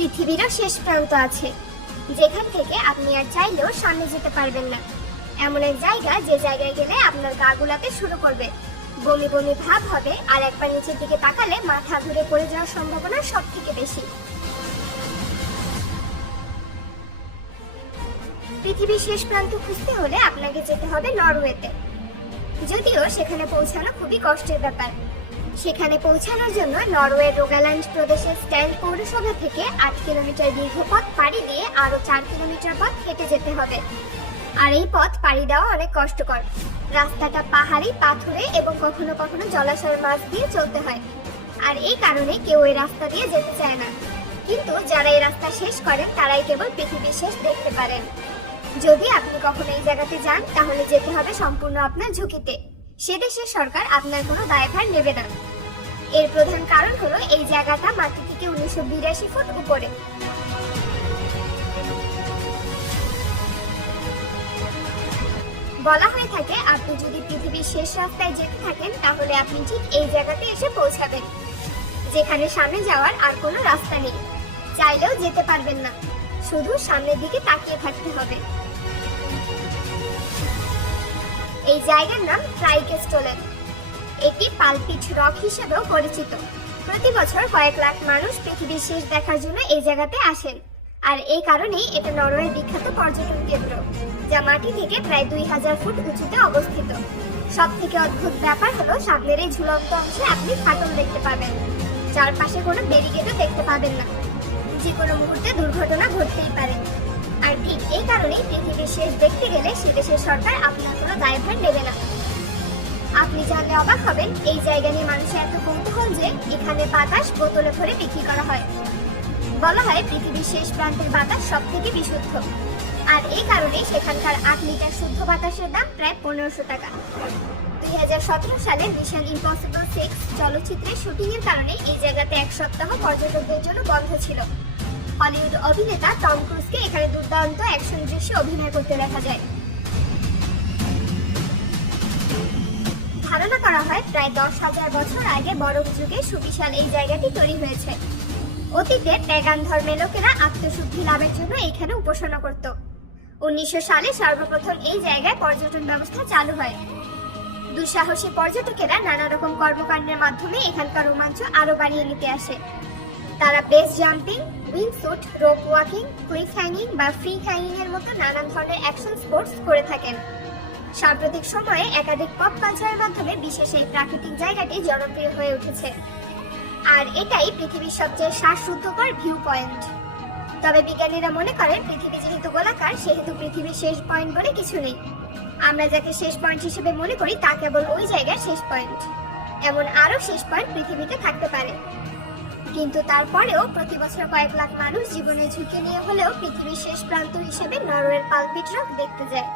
পৃথিবীরও শেষ প্রান্ত আছে, যেখান থেকে আপনি আর চাইলেও সামনে যেতে পারবেন না। এমন এক জায়গা যে জায়গায় গেলে আপনার গা গুলাতে শুরু করবে, বমি বমি ভাব হবে, আর একবার নিচের দিকে তাকালে মাথা ঘুরে পড়ে যাওয়ার সম্ভাবনা সব থেকে বেশি। পৃথিবীর শেষ প্রান্ত খুঁজতে হলে আপনাকে যেতে হবে নরওয়েতে। যদিও সেখানে পৌঁছানো খুবই কষ্টের ব্যাপার। সেখানে পৌঁছানোর জন্য নরওয়ের রোগাল্যান্ড প্রদেশের স্ট্যান্ড পৌরসভা থেকে 8 কিলোমিটার দীর্ঘ পথ পাড়ি দিয়ে আরো 4 কিলোমিটার পথ হেঁটে যেতে হবে। আর এই পথ পাড়ি দেওয়া অনেক কষ্টকর। রাস্তাটা পাহাড়ি, পাথুরে এবং কখনো কখনো জলাশয়ের মাছ দিয়ে চলতে হয়। আর এই কারণে কেউ এই রাস্তা দিয়ে যেতে চায় না। কিন্তু যারা এই রাস্তা শেষ করেন তারাই কেবল পৃথিবীর শেষ দেখতে পারেন। যদি আপনি কখনো এই জায়গাতে যান, তাহলে যেতে হবে সম্পূর্ণ আপনার ঝুঁকিতে। সে দেশের সরকার আপনার কোনো দায়ভার নেবে না। এর প্রধান কারণ হলো এই জায়গাটা মাটি থেকে 1982 ফুট উপরে। বলা হয়ে থাকে, আপনি যদি পৃথিবীর শেষ রাস্তায় যেতে থাকেন, তাহলে আপনি ঠিক এই জায়গাতে এসে পৌঁছাবেন, যেখানে সামনে যাওয়ার আর কোনো রাস্তা নেই। চাইলেও যেতে পারবেন না, শুধু সামনের দিকে তাকিয়ে থাকতে হবে। এই জায়গার নাম ট্রাইকেস্টোলেন। এটি পালপিচ রক হিসেবেও পরিচিত। প্রতি বছর কয়েক লাখ মানুষ পৃথিবীর শেষ দেখার জন্য এই জায়গাতে আসেন। আর এই কারণেই এটা নরওয়ের বিখ্যাত পর্যটন কেন্দ্র, যা মাটি থেকে প্রায় 2000 ফুট উঁচুতে অবস্থিত। সব থেকে অদ্ভুত ব্যাপার হলো, সামনের এই ঝুলন্ত অংশে আপনি ফাটল দেখতে পাবেন। চারপাশে কোনো ব্যারিকেডও দেখতে পাবেন না। যে কোনো মুহূর্তে দুর্ঘটনা ঘটতেই পারে। আর ঠিক এই কারণেই পৃথিবীর শেষ দেখতে গেলে সে দেশের সরকার আপনার কোনো দায়ভার নেবে না। আপনি জানলে অবাক হবেন, এই জায়গা নিয়ে মানুষের এত কৌতূহল যে এখানে বাতাস বোতলে ভরে বিক্রি করা হয়। বলা হয় পৃথিবীর শেষ প্রান্তের বাতাস সব থেকে বিশুদ্ধ। আর এই কারণে সেখানকার 8 লিটার শুদ্ধ বাতাসের দাম প্রায় 1500 টাকা। 2017 সালে মিশন ইম্পসিবল 6 চলচ্চিত্রের শুটিং এর কারণে এই জায়গাতে 1 সপ্তাহ পর্যটকদের জন্য বন্ধ ছিল। হলিউড অভিনেতা টম ক্রুজকে এখানে দুর্দান্ত অ্যাকশন দৃশ্যে অভিনয় করতে দেখা যায়। ধারণা করা হয় প্রায় 10,000 বছর আগে বরফ যুগে সুবিশাল এই জায়গাটি তৈরি হয়েছে। অতীতে প্যাগান ধর্মের লোকেরা আত্মশুদ্ধি লাভের জন্য এখানে উপাসনা করত। 1900 সালে সর্বপ্রথম এই জায়গায় পর্যটন ব্যবস্থা চালু হয়। দুঃসাহসী পর্যটকেরা নানা রকম কর্মকাণ্ডের মাধ্যমে এখানকার রোমাঞ্চ আরো বাড়িয়ে নিতে আসে। তারা base jumping, wingsuit, rope walking, cliff hanging বা ফ্রি হ্যাঙ্গিং এর মতো নানান ধরনের অ্যাকশন স্পোর্টস করে থাকেন। সাম্প্রতিক সময়ে একাধিক পপ কালচারের মাধ্যমে বিশেষ এই প্রাকৃতিক জায়গাটি জনপ্রিয় হয়ে উঠেছে। আর এটাই পৃথিবীর সবচেয়ে শ্বাসরুদ্ধকর ভিউ পয়েন্ট। তবে বিজ্ঞানীরা মনে করেন, পৃথিবী যেহেতু গোলাকার, সেহেতু পৃথিবীর শেষ পয়েন্ট বলে কিছু নেই। আমরা যাকে শেষ পয়েন্ট হিসেবে মনে করি তা কেবল ওই জায়গার শেষ পয়েন্ট। এমন আরো শেষ পয়েন্ট পৃথিবীতে থাকতে পারে। কিন্তু তারপরেও প্রতি বছর কয়েক লাখ মানুষ জীবনের ঝুঁকি নিয়ে হলেও পৃথিবীর শেষ প্রান্ত হিসেবে নরওয়ের পালপিট রক দেখতে যায়।